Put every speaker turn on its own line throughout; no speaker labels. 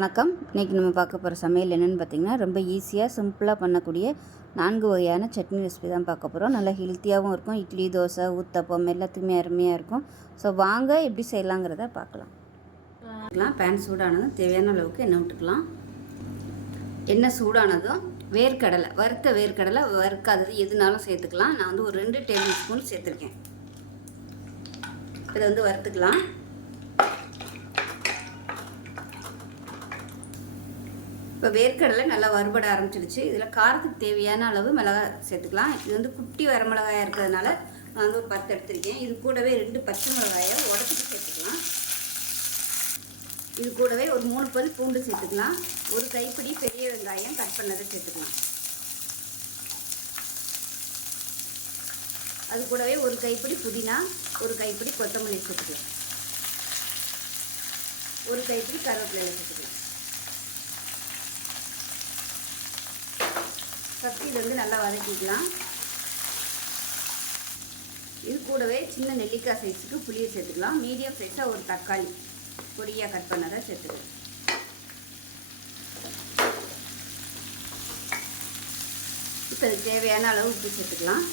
வணக்கம். இன்றைக்கி நம்ம பார்க்க போகிற சமையல் என்னென்னு பார்த்தீங்கன்னா ரொம்ப ஈஸியாக சிம்பிளாக பண்ணக்கூடிய நான்கு வகையான சட்னி ரெசிபி தான் பார்க்க போகிறோம் நல்லா ஹெல்த்தியாகவும் இருக்கும். இட்லி தோசை ஊத்தப்பம் எல்லாத்துக்குமே அருமையாக இருக்கும். ஸோ வாங்க எப்படி செய்யலாங்கிறத பார்க்கலாம். பார்க்கலாம். பேன் சூடானதும் தேவையான அளவுக்கு எண்ணெய் விட்டுக்கலாம். எண்ணெய் சூடானதும் வேர்க்கடலை வறுத்த வேர்க்கடலை வறுக்காதது எதுனாலும் சேர்த்துக்கலாம். நான் வந்து ஒரு ரெண்டு டேபிள் ஸ்பூன் சேர்த்துருக்கேன். இதை வந்து வறுத்துக்கலாம். இப்போ வேர்க்கடலை நல்லா வறுபட ஆரம்பிச்சிடுச்சு இதில் காரத்துக்கு தேவையான அளவு மிளகாய் சேர்த்துக்கலாம். இது வந்து குட்டி வரமிளகாயாக இருக்கிறதுனால நான் வந்து ஒரு பத்து எடுத்திருக்கேன். இது கூடவே ரெண்டு பச்சை மிளகாயை உடச்சிட்டு சேர்த்துக்கலாம். இது கூடவே ஒரு மூணு பல் பூண்டு சேர்த்துக்கலாம். ஒரு கைப்பிடி பெரிய வெங்காயம் கட் பண்ணதை சேர்த்துக்கலாம். அது கூடவே ஒரு கைப்பிடி புதினா ஒரு கைப்பிடி கொத்தமல்லி சேர்த்துக்கலாம். ஒரு கைப்பிடி கருவேப்பிலை சேர்த்துக்கலாம். ஃபஸ்ட்டு இது வந்து நல்லா வதக்கிக்கலாம். இது கூடவே சின்ன நெல்லிக்காய் சைஸுக்கு புளியை சேர்த்துக்கலாம். மீடியம் சைஸாக ஒரு தக்காளி பொடியாக கட் பண்ணதை சேர்த்துக்கலாம். இப்போ இதுக்கு தேவையான அளவு உப்பு சேர்த்துக்கலாம்.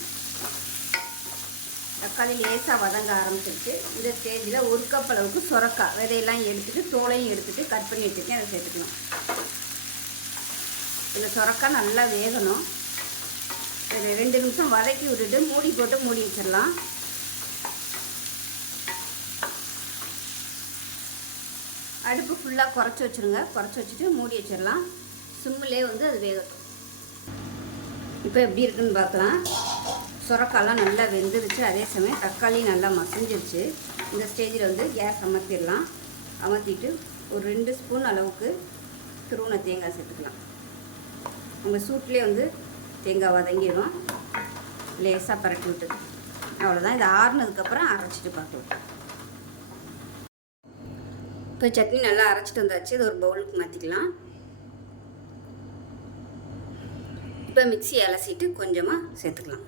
தக்காளி லேசாக வதங்க ஆரம்பிச்சிருக்கு இந்த ஸ்டேஜில் ஒரு கப் அளவுக்கு சுரக்காய் விதையெல்லாம் எடுத்துகிட்டு தோலையும் எடுத்துகிட்டு கட் பண்ணி வச்சுருக்கேன். அதை சேர்த்துக்கணும். இந்த சுரக்காய் நல்லா வேகணும். ஒரு ரெண்டு நிமிஷம் வதக்கி விட்டுட்டு மூடி போட்டு மூடி வச்சிடலாம். அடுப்பு ஃபுல்லாக குறைச்சி வச்சுருங்க. குறைச்சி வச்சுட்டு மூடி வச்சிடலாம். சிம்மிலே வந்து அது வேகட்டும். இப்போ எப்படி இருக்குன்னு பார்க்கலாம். சுரக்காலாம் நல்லா வெந்துருச்சு. அதே சமயம் தக்காளி நல்லா மசிஞ்சிருச்சு. இந்த ஸ்டேஜில் வந்து கேஸ் அமர்த்திடலாம். அமர்த்திட்டு ஒரு ரெண்டு ஸ்பூன் அளவுக்கு துருவன தேங்காய் சேர்த்துக்கலாம். உங்கள் சூட்லேயே வந்து தேங்காய் வதங்கிடும் லேசாக பரட்டி விட்டு அவ்வளோதான் இது ஆறுனதுக்கப்புறம் அரைச்சிட்டு பார்க்கலாம். இப்போ சட்னி நல்லா அரைச்சிட்டு வந்தாச்சு. இது ஒரு பவுலுக்கு மாற்றிக்கலாம் இப்போ மிக்சி அலசிட்டு கொஞ்சமாக சேர்த்துக்கலாம்.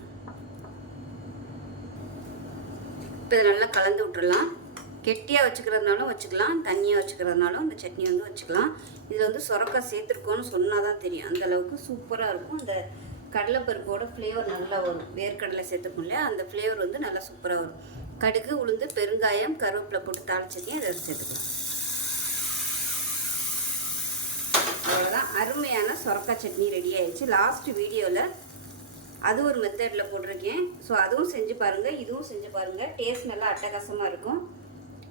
இப்போ இதை நல்லா கலந்து விட்டுடலாம் கெட்டியாக வச்சுக்கிறதுனாலும் வச்சுக்கலாம் தண்ணியாக வச்சுக்கிறதுனாலும் அந்த சட்னி வந்து வச்சுக்கலாம். இதில் வந்து சுரக்காய் சேர்த்துருக்கோன்னு சொன்னால் தான் தெரியும். அந்த அளவுக்கு சூப்பராக இருக்கும். அந்த கடலைப்பருப்போட ஃப்ளேவர் நல்லா வரும். வேர்க்கடலை சேர்த்துக்கும் இல்லையா? அந்த ஃப்ளேவர் வந்து நல்லா சூப்பராக வரும். கடுகு உளுந்து பெருங்காயம் கருவேப்பிலை போட்டு தாளிச்சதையும் அதை சேர்த்துக்கலாம். அவ்வளோதான் அருமையான சொரக்காய் சட்னி ரெடி ஆயிடுச்சு. லாஸ்ட் வீடியோவில் அது ஒரு மெத்தடில் போட்டிருக்கேன். ஸோ அதுவும் செஞ்சு பாருங்கள் இதுவும் செஞ்சு பாருங்கள் டேஸ்ட் நல்லா அட்டகாசமாக இருக்கும்.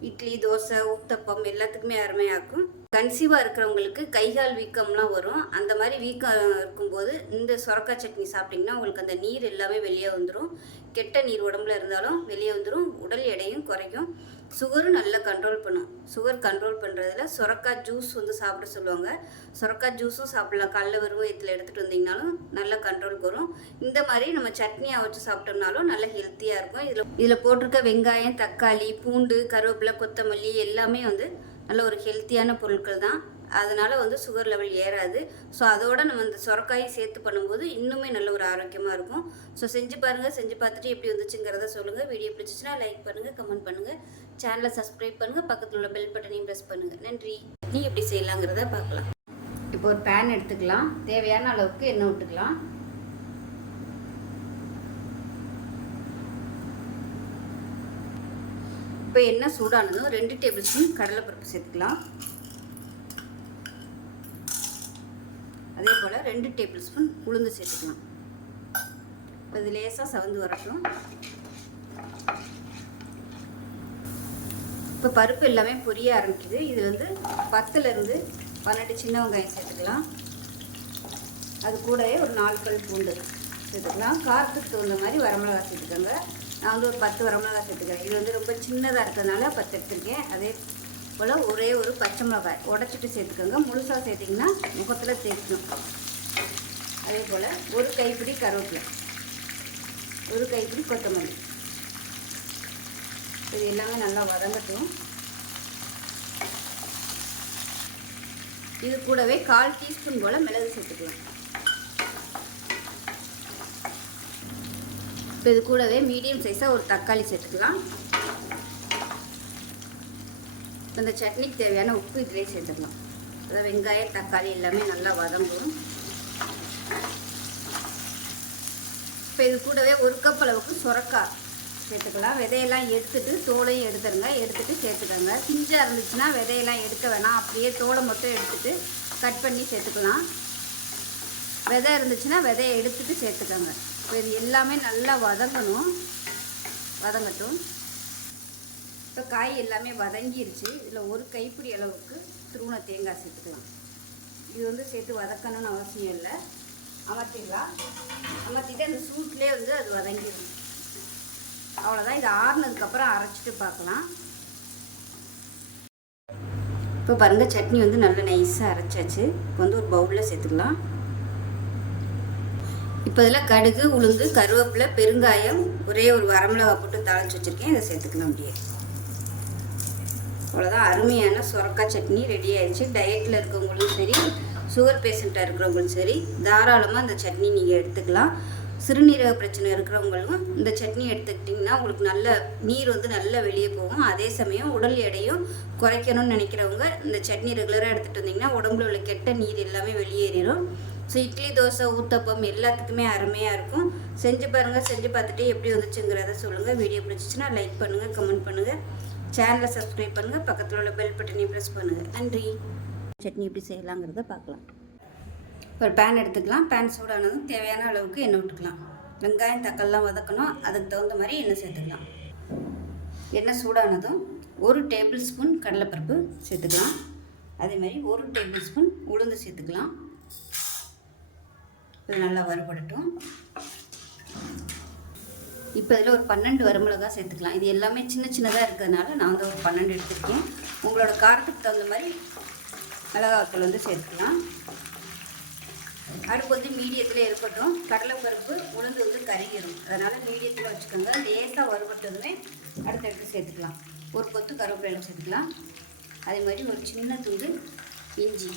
இட்லி தோசை ஊத்தப்பம் எல்லாத்துக்குமே அருமையாக்கும். கன்சீவாக இருக்கிறவங்களுக்கு கைகால் வீக்கம்லாம் வரும். அந்த மாதிரி வீக்கம் இருக்கும்போது இந்த சுரக்காய் சட்னி சாப்பிட்டிங்கன்னா உங்களுக்கு அந்த நீர் எல்லாமே வெளியே வந்துடும் கெட்ட நீர் உடம்புல இருந்தாலும் வெளியே வந்துடும் உடல் எடையும் குறைக்கும் சுகரும் நல்லா கண்ட்ரோல் பண்ணும். சுகர் கண்ட்ரோல் பண்ணுறதுல சுரக்காய் ஜூஸ் வந்து சாப்பிட சொல்லுவாங்க. சுரக்காய் ஜூஸும் சாப்பிடலாம். கடல வெறும் இதில் எடுத்துகிட்டு வந்தீங்கனாலும் நல்லா கண்ட்ரோலுக்கு வரும். இந்த மாதிரி நம்ம சட்னியாக வச்சு சாப்பிட்டோம்னாலும் நல்லா ஹெல்த்தியாக இருக்கும். இதில் இதில் போட்டிருக்க வெங்காயம் தக்காளி பூண்டு கருவேப்பிலை கொத்தமல்லி எல்லாமே வந்து நல்ல ஒரு ஹெல்த்தியான பொருட்கள் தான் அதனால் வந்து சுகர் லெவல் ஏறாது. ஸோ அதோட நம்ம இந்த சொரக்காயும் சேர்த்து பண்ணும்போது இன்னுமே நல்ல ஒரு ஆரோக்கியமாக இருக்கும். ஸோ செஞ்சு பாருங்கள் செஞ்சு பார்த்துட்டு எப்படி வந்துச்சுங்கிறத சொல்லுங்கள் வீடியோ பிடிச்சிச்சுன்னா லைக் பண்ணுங்கள் கமெண்ட் பண்ணுங்கள் சேனலை சப்ஸ்கிரைப் பண்ணுங்கள் பக்கத்தில் உள்ள பெல் பட்டனையும் ப்ரெஸ் பண்ணுங்கள் நன்றி. நீ எப்படி செய்யலாங்கிறத பார்க்கலாம். இப்போ ஒரு பேன் எடுத்துக்கலாம். தேவையான அளவுக்கு எண்ணெய் விட்டுக்கலாம். இப்போ எண்ணெய் சூடானதும் ரெண்டு டேபிள் ஸ்பூன் கடலைப்பருப்பு சேர்த்துக்கலாம் அதே போல் ரெண்டு டேபிள் ஸ்பூன் உளுந்து சேர்த்துக்கலாம். இப்போ இது லேசாக சவந்து வரட்டும். இப்போ பருப்பு எல்லாமே பொரிய ஆரம்பிக்குது. இது வந்து பத்துலேருந்து பன்னெண்டு சின்ன வெங்காயம் சேர்த்துக்கலாம். அது கூடவே ஒரு நாலு பல் பூண்டு சேர்த்துக்கலாம். காரத்துக்கு தகுந்த மாதிரி வரமிளகா சேர்த்துக்கோங்க. நான் வந்து ஒரு பத்து வரமிளகா சேர்த்துக்கிறேன். இது வந்து ரொம்ப சின்னதாக இருக்கிறதுனால பத்து எடுத்துருக்கேன். அதே போல் ஒரே ஒரு பச்சை மிளகாய் உடச்சிட்டு சேர்த்துக்கோங்க. முழுசாக சேர்த்திங்கன்னா முகத்தில் தேய்க்கணும். அதே போல் ஒரு கைப்பிடி கருவேப்பிலை. ஒரு கைப்பிடி கொத்தமல்லி. இது எல்லாமே நல்லா வதங்கட்டும். இது கூடவே கால் டீஸ்பூன் போல் மிளகு சேர்த்துக்கலாம். இப்போ இது கூடவே மீடியம் சைஸாக ஒரு தக்காளி சேர்த்துக்கலாம். இந்த சட்னிக்கு தேவையான உப்பு இதிலே சேர்த்துக்கலாம். அதாவது வெங்காயம் தக்காளி எல்லாமே நல்லா வதங்கும். இப்போ இது கூடவே ஒரு கப் அளவுக்கு சுரக்காய். சேர்த்துக்கலாம். விதையெல்லாம் எடுத்துட்டு தோலையும் எடுத்துருங்க. எடுத்துட்டு சேர்த்துக்கோங்க. பிஞ்சாக இருந்துச்சுன்னா விதையெல்லாம் எடுக்க வேணாம். அப்படியே தோலை மட்டும் எடுத்துட்டு கட் பண்ணி சேர்த்துக்கலாம். விதை இருந்துச்சுன்னா விதையை எடுத்துட்டு சேர்த்துக்கோங்க. இப்போ இது எல்லாமே நல்லா வதங்கணும். வதங்கட்டும். இப்போ காய் எல்லாமே வதங்கிருச்சு. இதில் ஒரு கைப்பிடி அளவுக்கு திருவண தேங்காய் சேர்த்துக்கலாம். இது வந்து சேர்த்து வதக்கணும்னு அவசியம் இல்லை. அமர்த்திடலாம் அமர்த்திட்டு அந்த சூட்லேயே வந்து அது வதங்கிடும். அவ்வளோதான் இது ஆறுனதுக்கப்புறம் அரைச்சிட்டு பார்க்கலாம். இப்போ பாருங்கள் சட்னி வந்து நல்லா நைஸாக அரைச்சாச்சு. இப்போ வந்து ஒரு பவுலில் சேர்த்துக்கலாம். இப்போ இதில் கடுகு உளுந்து கருவேப்பிலை பெருங்காயம் ஒரே ஒரு வரமிளகா போட்டு தாளிச்சு வச்சுருக்கேன். இதை சேர்த்துக்கலாம் அப்படியே. அவ்வளோதான் அருமையான சுரக்காய் சட்னி ரெடி ஆயிடுச்சு. டயட்டில் இருக்கவங்களும் சரி சுகர் பேஷண்ட்டாக இருக்கிறவங்களும் சரி தாராளமாக அந்த சட்னி நீங்கள் எடுத்துக்கலாம். சிறுநீரக பிரச்சனை இருக்கிறவங்களும் இந்த சட்னி எடுத்துக்கிட்டிங்கன்னா உங்களுக்கு நல்ல நீர் வந்து நல்லா வெளியே போகும். அதே சமயம் உடல் எடையும் குறைக்கணும்னு நினைக்கிறவங்க இந்த சட்னி ரெகுலராக எடுத்துகிட்டு வந்தீங்கன்னா உடம்புல உள்ள கெட்ட நீர் எல்லாமே வெளியேறிடும். ஸோ இட்லி தோசை ஊத்தப்பம் எல்லாத்துக்குமே அருமையாக இருக்கும். செஞ்சு பாருங்கள் செஞ்சு பார்த்துட்டு எப்படி வந்துச்சுங்கிறத சொல்லுங்கள் வீடியோ பிடிச்சிச்சின்னா லைக் பண்ணுங்கள் கமெண்ட் பண்ணுங்கள் சேனலை சப்ஸ்கிரைப் பண்ணுங்கள் பக்கத்தில் உள்ள பெல் பட்டனையும் ப்ரெஸ் பண்ணுங்கள் நன்றி. சட்னி எப்படி செய்யலாங்கிறத பார்க்கலாம். ஒரு பேன் எடுத்துக்கலாம். பேன் சூடானதும் தேவையான அளவுக்கு எண்ணெய் விட்டுக்கலாம். வெங்காயம் தக்காளிலாம் வதக்கணும். அதுக்கு தகுந்த மாதிரி எண்ணெய் சேர்த்துக்கலாம். எண்ணெய் சூடானதும் ஒரு டேபிள் ஸ்பூன் கடலைப்பருப்பு சேர்த்துக்கலாம். அதே மாதிரி ஒரு டேபிள் ஸ்பூன் உளுந்து சேர்த்துக்கலாம். இது நல்லா வறுபடட்டும். இப்போ இதில் ஒரு பன்னெண்டு வரமிளகா சேர்த்துக்கலாம். இது எல்லாமே சின்ன சின்னதாக இருக்கிறதுனால நான் வந்து ஒரு பன்னெண்டு எடுத்துருக்கேன். உங்களோட காரத்துக்கு தகுந்த மாதிரி மிளகாத்தூள் வந்து சேர்த்துக்கலாம் அடுப்பு வந்து மீடியத்தில் இருக்கட்டும். கடலைப்பருப்பு உளுந்து வந்து கருகிடும் அதனால் மீடியத்தில் வச்சுக்கோங்க. லேசாக வறுபட்டதுமே அடுத்தடுத்து சேர்த்துக்கலாம். ஒரு கொத்து கருவேப்பிலை சேர்த்துக்கலாம். அதே மாதிரி ஒரு சின்ன துண்டு இஞ்சி.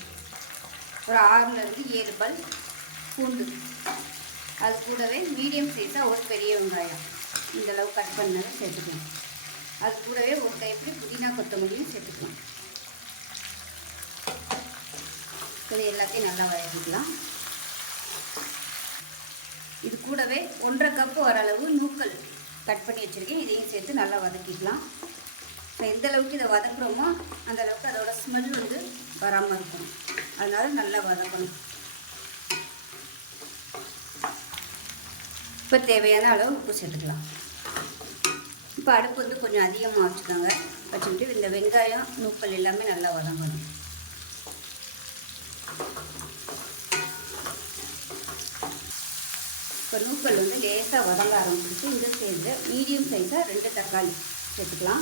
ஒரு ஆறுலேருந்து ஏழு பல் பூண்டு. அது கூடவே மீடியம் சைஸாக ஒரு பெரிய வெங்காயம். இந்த அளவு கட் பண்ணதை சேர்த்துக்கலாம். அது கூடவே ஒரு கைப்பிடி புதினா கொத்தமல்லியும் சேர்த்துக்கலாம். இது எல்லாத்தையும் நல்லா வதக்கிக்கலாம். இது கூடவே ஒன்றரை கப்பு வர அளவு நூக்கல் கட் பண்ணி வச்சுருக்கேன். இதையும் சேர்த்து நல்லா வதக்கிக்கலாம். இப்போ எந்த அளவுக்கு இதை வதக்குறோமோ அந்த அளவுக்கு அதோட ஸ்மெல் வந்து வராமல் இருக்கும். அதனால் நல்லா வதக்கணும். இப்போ தேவையான அளவு உப்பு சேர்த்துக்கலாம். இப்போ அடுப்பு வந்து கொஞ்சம் அதிகமாக வச்சுக்கோங்க. வச்சுக்கிட்டு இந்த வெங்காயம் நூக்கல் எல்லாமே நல்லா வதங்கணும். இப்போ நூக்கல் வந்து லேசாக வதங்க ஆரம்பிச்சு இந்த சைடில் மீடியம் சைஸாக ரெண்டு தக்காளி சேர்த்துக்கலாம்.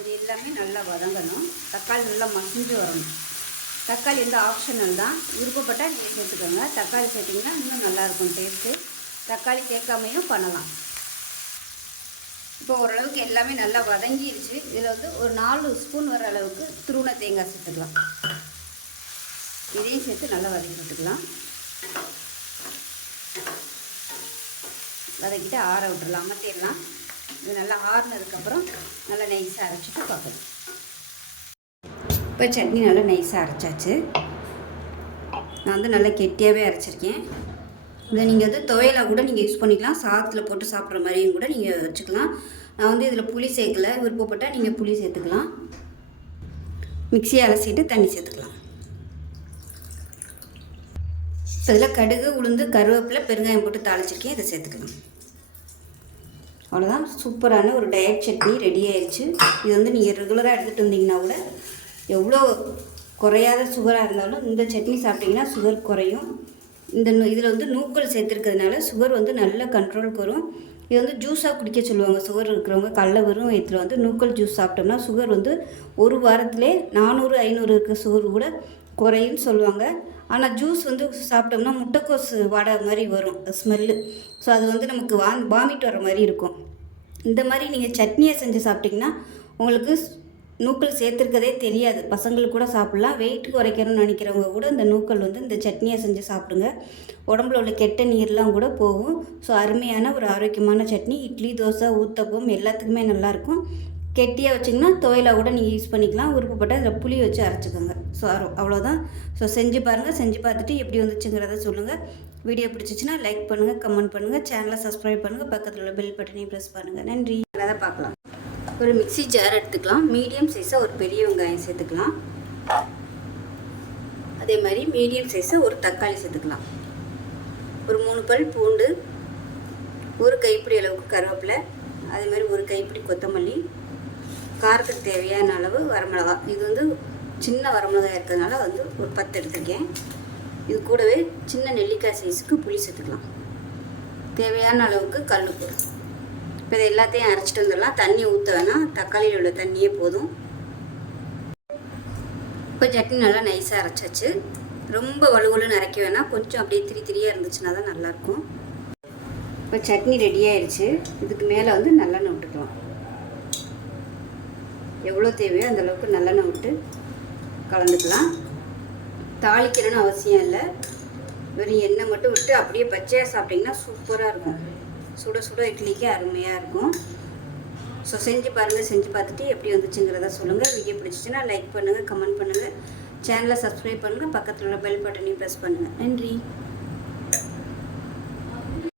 இது எல்லாமே நல்லா வதங்கணும். தக்காளி நல்லா மசிஞ்சு வரணும். தக்காளி வந்து ஆப்ஷனல் தான். விருப்பப்பட்டால் நீங்கள் சேர்த்துக்கோங்க. தக்காளி சேர்த்திங்கன்னா இன்னும் நல்லாயிருக்கும் டேஸ்ட்டு தக்காளி சேர்க்காமையும் பண்ணலாம். இப்போ ஓரளவுக்கு எல்லாமே நல்லா வதங்கிடுச்சு இதில் வந்து ஒரு நாலு ஸ்பூன் வர அளவுக்கு துருவன தேங்காய் சேர்த்துக்கலாம். இதையும் சேர்த்து நல்லா வதக்கி விட்டுக்கலாம். வதக்கிட்டு ஆற விட்டுடலாம் அமர்த்திடலாம். இது நல்லா ஆறுனதுக்கப்புறம் நல்லா நைஸாக அரைச்சிட்டு பார்க்கலாம். இப்போ சட்னி நல்லா நைஸாக அரைச்சாச்சு. நான் வந்து நல்லா கெட்டியாகவே அரைச்சிருக்கேன். இதை நீங்கள் வந்து துவையலாக கூட நீங்கள் யூஸ் பண்ணிக்கலாம். சாதத்தில் போட்டு சாப்பிட்ற மாதிரியும் கூட நீங்கள் வச்சுக்கலாம். நான் வந்து இதில் புளி சேர்க்கல. விருப்பப்பட்டால் நீங்கள் புளி சேர்த்துக்கலாம். மிக்சியை அலசிட்டு தண்ணி சேர்த்துக்கலாம். இப்போ இதில் கடுகு உளுந்து கருவேப்பிலை பெருங்காயம் போட்டு தாளிச்சிருக்கேன். இதை சேர்த்துக்கலாம். அவ்வளோதான் சூப்பரான ஒரு டயட் சட்னி ரெடி ஆயிடுச்சு இது வந்து நீங்கள் ரெகுலராக எடுத்துகிட்டு வந்தீங்கன்னா கூட எவ்வளோ குறையாத சுகராக இருந்தாலும் இந்த சட்னி சாப்பிட்டிங்கன்னா சுகர் குறையும். இந்த இதில் வந்து நூக்கல் சேர்த்துருக்கிறதுனால சுகர் வந்து நல்ல கண்ட்ரோலுக்கு வரும். இது வந்து ஜூஸாக குடிக்க சொல்லுவாங்க. சுகர் இருக்கிறவங்க கடல வெறும் வயிற்றில் வந்து நூக்கல் ஜூஸ் சாப்பிட்டோம்னா சுகர் வந்து ஒரு வாரத்திலே நானூறு ஐநூறு இருக்க சுகர் கூட குறையும் சொல்லுவாங்க. ஆனால் ஜூஸ் வந்து சாப்பிட்டோம்னா முட்டைக்கோஸ் வாடை மாதிரி வரும் ஸ்மெல்லு ஸோ அது வந்து நமக்கு வா வாமிட் வர மாதிரி இருக்கும். இந்த மாதிரி நீங்கள் சட்னியை செஞ்சு சாப்பிட்டிங்கன்னா உங்களுக்கு நூக்கல் சேர்த்துருக்கதே தெரியாது. பசங்களுக்கு கூட சாப்பிட்லாம். வெயிட் குறைக்கணும்னு நினைக்கிறவங்க கூட இந்த நூக்கல் வந்து இந்த சட்னியை செஞ்சு சாப்பிடுங்க. உடம்புல உள்ள கெட்ட நீர்லாம் கூட போகும். ஸோ அருமையான ஒரு ஆரோக்கியமான சட்னி. இட்லி தோசை ஊத்தப்பம் எல்லாத்துக்குமே நல்லாயிருக்கும் கெட்டியாக வச்சிங்கன்னா துவையலாக கூட நீங்கள் யூஸ் பண்ணிக்கலாம். விருப்பப்பட்ட அதில் புளி வச்சு அரைச்சிக்கோங்க. ஸோ அவ்வளோதான் ஸோ செஞ்சு பாருங்கள் செஞ்சு பார்த்துட்டு எப்படி வந்துச்சுங்கிறத சொல்லுங்கள் வீடியோ பிடிச்சிச்சின்னா லைக் பண்ணுங்கள் கமெண்ட் பண்ணுங்கள் சேனலை சப்ஸ்கிரைப் பண்ணுங்கள் பக்கத்தில் உள்ள பெல் பட்டனையும் ப்ரெஸ் பண்ணுங்கள் நன்றி. அதை பார்க்கலாம். ஒரு மிக்ஸி ஜார் எடுத்துக்கலாம். மீடியம் சைஸாக ஒரு பெரிய வெங்காயம் சேர்த்துக்கலாம். அதே மாதிரி மீடியம் சைஸாக ஒரு தக்காளி சேர்த்துக்கலாம். ஒரு மூணு பல் பூண்டு ஒரு கைப்பிடி அளவுக்கு கருவேப்பிலை அதே மாதிரி ஒரு கைப்பிடி கொத்தமல்லி காரத்துக்கு தேவையான அளவு வரமிளகா. இது வந்து சின்ன வரமிளகா இருக்கிறதுனால வந்து ஒரு பத்து எடுத்துருக்கேன். இது கூடவே சின்ன நெல்லிக்காய் சைஸுக்கு புளி சேர்த்துக்கலாம். தேவையான அளவுக்கு கல் போடும் இப்போ இதை எல்லாத்தையும் அரைச்சிட்டு வந்துடலாம். தண்ணி ஊற்ற வேணாம். தக்காளியில் உள்ள தண்ணியே போதும். இப்போ சட்னி நல்லா நைஸாக அரைச்சாச்சு. ரொம்ப வலுவலுன்னு அரைக்க வேணாம். கொஞ்சம் அப்படியே திரி திரியாக இருந்துச்சுன்னா தான் நல்லாயிருக்கும். இப்போ சட்னி ரெடி ஆயிடுச்சு இதுக்கு மேலே வந்து நல்லெண்ணெய் விட்டுக்கலாம். எவ்வளோ தேவையோ அந்தளவுக்கு நல்லெண்ணெய் விட்டு கலந்துக்கலாம். தாளிக்கணும்னு அவசியம் இல்லை. வெறும் எண்ணெய் மட்டும் விட்டு அப்படியே பச்சையாக சாப்பிட்டிங்கன்னா சூப்பராக இருக்கும். சுட சுட இட்லிக்கு அருமையாக இருக்கும். ஸோ செஞ்சு பாருங்கள் செஞ்சு பார்த்துட்டு எப்படி வந்துச்சுங்கிறத சொல்லுங்கள் வீடியோ பிடிச்சிச்சின்னா லைக் பண்ணுங்கள் கமெண்ட் பண்ணுங்கள் சேனலை சப்ஸ்கிரைப் பண்ணுங்கள் பக்கத்தில் உள்ள பெல் பட்டனையும் ப்ரெஸ் பண்ணுங்கள் நன்றி.